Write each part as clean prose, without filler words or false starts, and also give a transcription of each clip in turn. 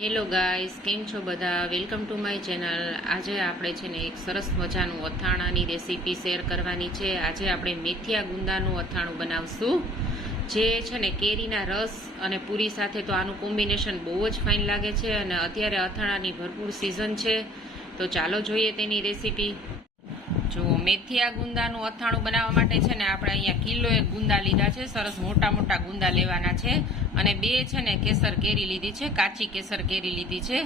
Hello guys, કેમ છો બધા? Welcome to my channel. આજે આપણે છે ને એક સરસ મજાનું અથાણાની રેસીપી શેર કરવાની છે. આજે આપણે મેથિયા ગુંદાનું અથાણું બનાવશું, જે છે ને કેરીના રસ અને પૂરી સાથે તો આનું કોમ્બિનેશન બહુ જ ફાઇન લાગે છે. અને અત્યારે અથાણાની ભરપૂર સિઝન છે, તો ચાલો જોઈએ તેની રેસીપી. જો મેથિયા ગુંદાનું અથાણું બનાવવા માટે છે ને આપણે અહીંયા કિલો એક ગુંદા લીધા છે. સરસ મોટા મોટા ગુંદા લેવાના છે. અને બે છે ને કેસર કેરી લીધી છે, કાચી કેસર કેરી લીધી છે.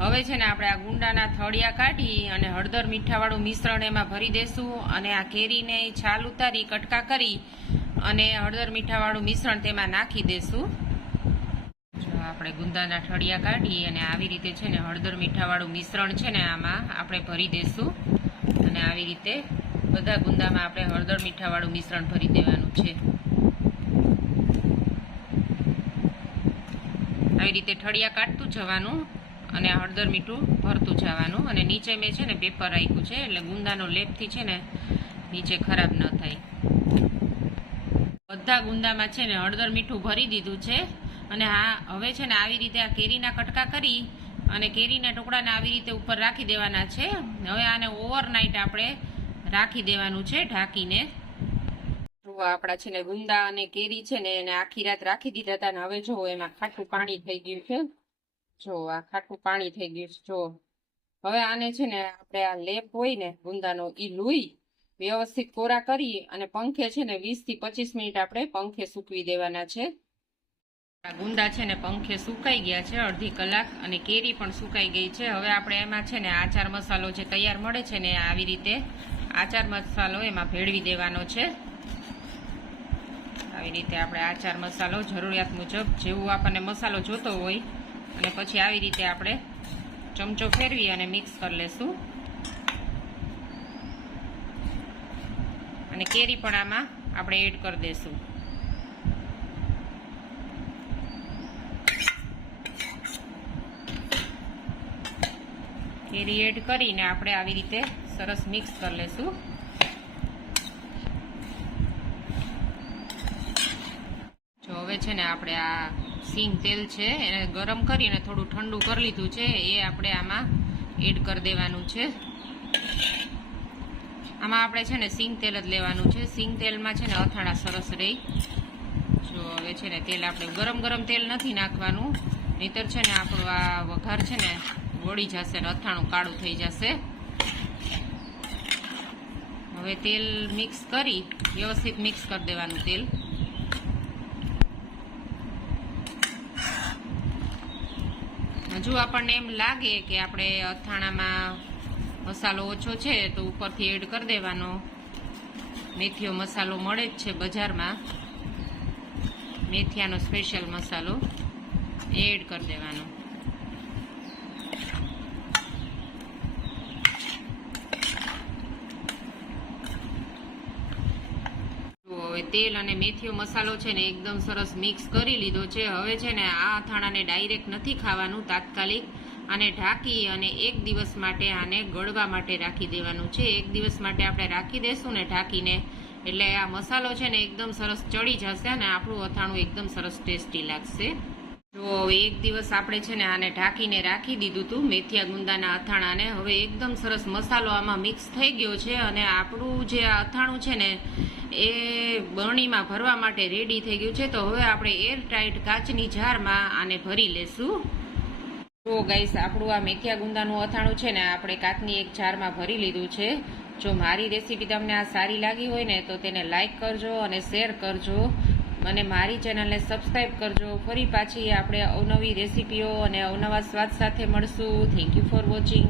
હવે છે ને આપણે આ ગુંદાના થળિયા કાઢી અને હળદર મીઠાવાળું મિશ્રણ એમાં ભરી દેશું. અને આ કેરીને છાલ ઉતારી કટકા કરી અને હળદર મીઠાવાળું મિશ્રણ તેમાં નાખી દેશું. આપણે ગુંદાના ઠળિયા કાઢી અને આવી રીતે છે ને હળદર મીઠાવાળું મિશ્રણ છે ને આમાં આપણે ભરી દેશું. અને આવી રીતે બધા ગુંદામાં આપણે હળદર મીઠાવાળું મિશ્રણ ભરી દેવાનું છે. આવી રીતે ઠળિયા કાઢતું જવાનું અને હળદર મીઠું ભરતું જવાનું. અને નીચે મેં છે ને પેપર રાખ્યું છે, એટલે ગુંદાનો લેપથી છે ને નીચે ખરાબ ન થાય. બધા ગુંદામાં છે ને હળદર મીઠું ભરી દીધું છે. અને હા, હવે છે ને આવી રીતે આ કેરીના કટકા કરી અને કેરીના ટુકડાને આવી રીતે ઉપર રાખી દેવાના છે. હવે આને ઓવરનાઇટ આપણે રાખી દેવાનું છે ઢાંકીને. આપણા છે ને ગુંદા અને કેરી છે ને એને આખી રાત રાખી દીધા હતા, ને હવે જો એમાં ખાટું પાણી થઈ ગયું છે. જો આ ખાટું પાણી થઈ ગયું છે. જો હવે આને છે ને આપણે આ લેપ હોય ને ગુંદાનો એ લોહી વ્યવસ્થિત કોરા કરી અને પંખે છે ને 20 થી 25 મિનિટ આપણે પંખે સૂકવી દેવાના છે. ગુંદા છે ને પંખે સુકાઈ ગયા છે અડધી કલાક, અને કેરી પણ સુકાઈ ગઈ છે. હવે આપણે એમાં છે ને આચાર મસાલો જે તૈયાર મળે છે ને આવી રીતે આચાર મસાલો એમાં ભેળવી દેવાનો છે. આવી રીતે આપણે આચાર મસાલો જરૂરિયાત મુજબ જેવું આપણને મસાલો જોતો હોય, અને પછી આવી રીતે આપણે ચમચો ફેરવી અને મિક્સ કરી લેશું. અને કેરી પણ આમાં આપણે એડ કરી દેશું. કેરી એડ કરીને આપણે આવી રીતે સરસ મિક્સ કરી લેશું. જો હવે છે ને આપણે આ સિંગ તેલ છે એને ગરમ કરીને થોડું ઠંડુ કરી લીધું છે, એ આપણે આમાં એડ કરી દેવાનું છે. આમાં આપણે છે ને સિંગ તેલ જ લેવાનું છે. સિંગ તેલમાં છે ને અથાણા સરસ રહે. જો હવે છે ને તેલ આપણે ગરમ તેલ નથી નાખવાનું, નહીતર છે ને આપણું આ વઘાર છે ને વળી જશે ને અથાણું કાળું થઈ જશે. હવે તેલ મિક્સ કરી વ્યવસ્થિત મિક્સ કરી દેવાનું તેલ. હજુ આપણને એમ લાગે કે આપણે અથાણામાં મસાલો ઓછો છે તો ઉપરથી એડ કરી દેવાનો. મેથીયો મસાલો મળે જ છે બજારમાં, મેથિયાનો સ્પેશિયલ મસાલો એડ કરી દેવાનો. તેલ અને મેથીયો મસાલો છે ને એકદમ સરસ મિક્સ કરી લીધો છે. હવે છે ને આ અથાણાને ડાયરેક્ટ નથી ખાવાનું, તાત્કાલિક આને ઢાંકી અને 1 દિવસ માટે આને ગળવા માટે રાખી દેવાનું છે. 1 દિવસ માટે આપણે રાખી દેશું ને ઢાંકીને, એટલે આ મસાલો છે ને એકદમ સરસ ચડી જશે અને આપણું અથાણું એકદમ સરસ ટેસ્ટી લાગશે. જો 1 દિવસ આપણે છે ને આને ઢાંકીને રાખી દીધું હતું મેથિયા ગુંદાના અથાણાને. હવે એકદમ સરસ મસાલો આમાં મિક્સ થઈ ગયો છે, અને આપણું જે આ અથાણું છે ને એ બરણીમાં ભરવા માટે રેડી થઈ ગયું છે. તો હવે આપણે એર ટાઈટ કાચની જારમાં આને ભરી લેશું. તો ગાઈસ, આપણું આ મેથિયા ગુંદાનું અથાણું છે ને આપણે કાચની એક જારમાં ભરી લીધું છે. જો મારી રેસીપી તમને આ સારી લાગી હોય ને તો તેને લાઈક કરજો અને શેર કરજો, અને મારી ચેનલને સબસ્ક્રાઈબ કરજો. ફરી પાછી આપણે અવનવી રેસીપીઓ અને અવનવા સ્વાદ સાથે મળશું. Thank you for watching.